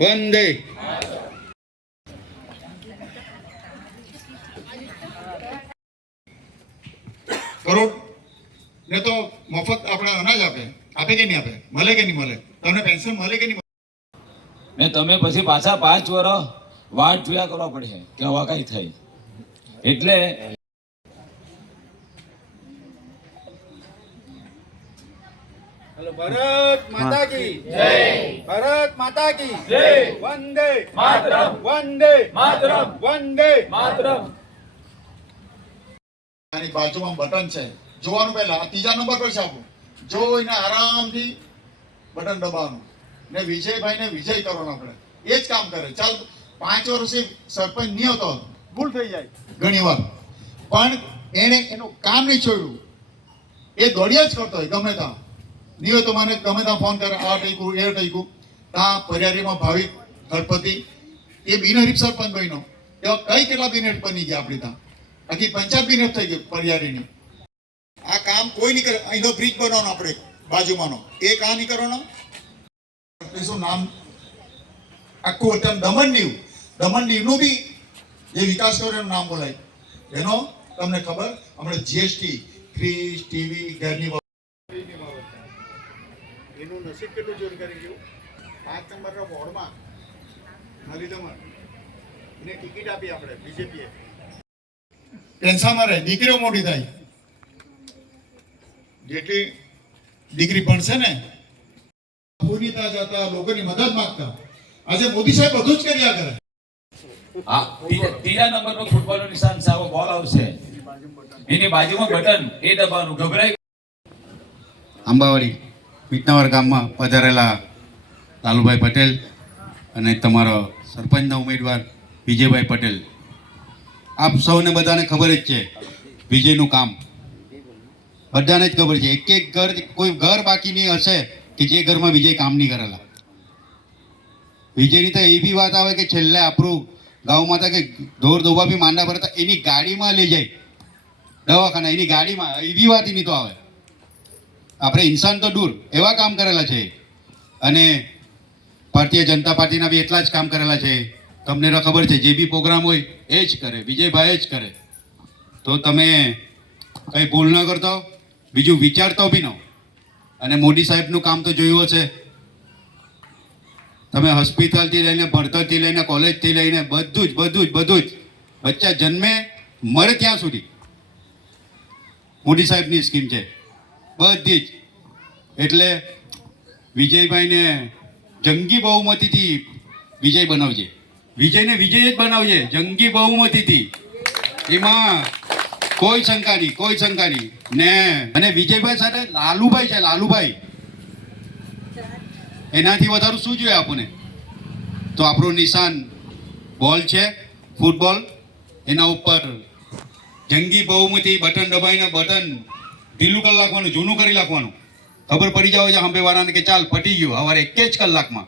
વંદે કરોડ ને તો મફત આપણે અનાજ આપે કે નહીં આપે, મળે કે નહીં મળે, તમને પેન્શન મળે કે નહીં મળે, ને તમે પછી પાછા 5 વર્ષ વાટ જોયા કરવા પડે કે હવા કઈ થઈ. એટલે ભારત માતા કી જય, ભારત માતા કી જય, વંદે માતરમ, વંદે માતરમ, વંદે માતરમ. આની બાજુમાં બટન છે, જોવાનું પહેલા આ ત્રીજા નંબર પર છે આપણું, જોઈને આરામથી બટન દબાવવાનું ને વિજયભાઈને વિજય કરવાનો. આપણે એ જ કામ કરે. ચાલ 5 વર્ષથી સરપંચ નહીં હતો, ભૂલ થઈ જાય ઘણી વાર, પણ એને એનું કામ નહીં છોડ્યું, એ દોડ્યા જ કરતો હોય ગમે ત્યાં. નહીં હોય તો મને ગમે ત્યાં ફોન કરે, આ ટેકું એ ટેકું. ત્યાં પરિયારીમાં ભાવિક ગણપતિ એ બિનહરીફ સરપંચ બન્યો, એવા કઈ કેટલા બિનહરીફ બની ગયા આપણી ત્યાં, આખી પંચાયત બિનહરીફ થઈ ગઈ પરિયારીની. આ કામ કોઈ નહીં કરે. અહીંનો બ્રિજ બનાવવાનો આપણે બાજુમાંનો, એ કામ નહીં કરવાનો. શું નામ આખું એકદમ દમણ દીવનું બી જે વિકાસ કર્યો એનું નામ બોલાય. એનો તમને ખબર, હમણાં જીએસટી, ફ્રીજ, ટીવી, ઘરની એનું નસીબ કેટલું ચોરી કરી ગયું. 5 નંબરના વોર્ડમાં નલીદમણ એને ટિકિટ આપી આપણે બીજેપીએ. પેન્શનમાં રહે, દીકરીઓ મોટી થાય, જેટલી દીકરી ભણશે ને પુનિતા જતા, લોકોની મદદ માંગતા. આજે મોદી સાહેબ બધું જ કર્યા કરે. આ ત્રીજા નંબરનો ફૂટબોલનો નિશાન સાવો બોલ આવશે, એની બાજુમાં બટન એ દબાવવાનું. ગભરાઈ આંબાવાડી મીટનાવર ગામમાં પધારેલા લાલુભાઈ પટેલ અને તમારો સરપંચના ઉમેદવાર વિજયભાઈ પટેલ, આપ સૌને બધાને ખબર જ છે વિજયનું કામ, બધાને જ ખબર છે. એક ઘર, કોઈ ઘર બાકી નહીં હશે કે જે ઘરમાં વિજય કામ નહીં કરેલા. વિજયની તો એવી વાત આવે કે છેલ્લે આપણું ગામમાં હતા કે ઢોર ધોબા બી માંડા ભરતા એની ગાડીમાં લઈ જાય દવાખાના, એની ગાડીમાં. એવી વાત એની તો આવે. આપણે ઇન્સાન તો દૂર, એવા કામ કરેલા છે. અને ભારતીય જનતા પાર્ટીના બી એટલા જ કામ કરેલા છે. તમને તો ખબર છે, જે બી પ્રોગ્રામ હોય એ જ કરે, વિજયભાઈ જ કરે. તો તમે કંઈ ભૂલ ન કરતો, બીજું વિચારતો બી ન. અને મોદી સાહેબનું કામ તો જોયું હશે તમે, હોસ્પિટલથી લઈને ભણતરથી લઈને કોલેજથી લઈને બધું જ બચ્ચા જન્મે મરે ત્યાં સુધી મોદી સાહેબની સ્કીમ છે બધી જ. એટલે વિજયભાઈને જંગી બહુમતીથી વિજય બનાવજે, વિજયને વિજય જ બનાવજે જંગી બહુમતીથી. એમાં કોઈ શંકા નહીં ને. અને વિજયભાઈ સાથે લાલુભાઈ છે, લાલુભાઈ, એનાથી વધારું શું જોઈએ આપણને? તો આપણું નિશાન બોલ છે, ફૂટબોલ, એના ઉપર જંગી બહુમતી બટન દબાઈને બટન ઢીલું કરી નાખવાનું, જૂનું કરી નાખવાનું. ખબર પડી જાવ છે સાંભેવાળાને કે ચાલ પટી ગયું, સવારે 1 જ કલાકમાં.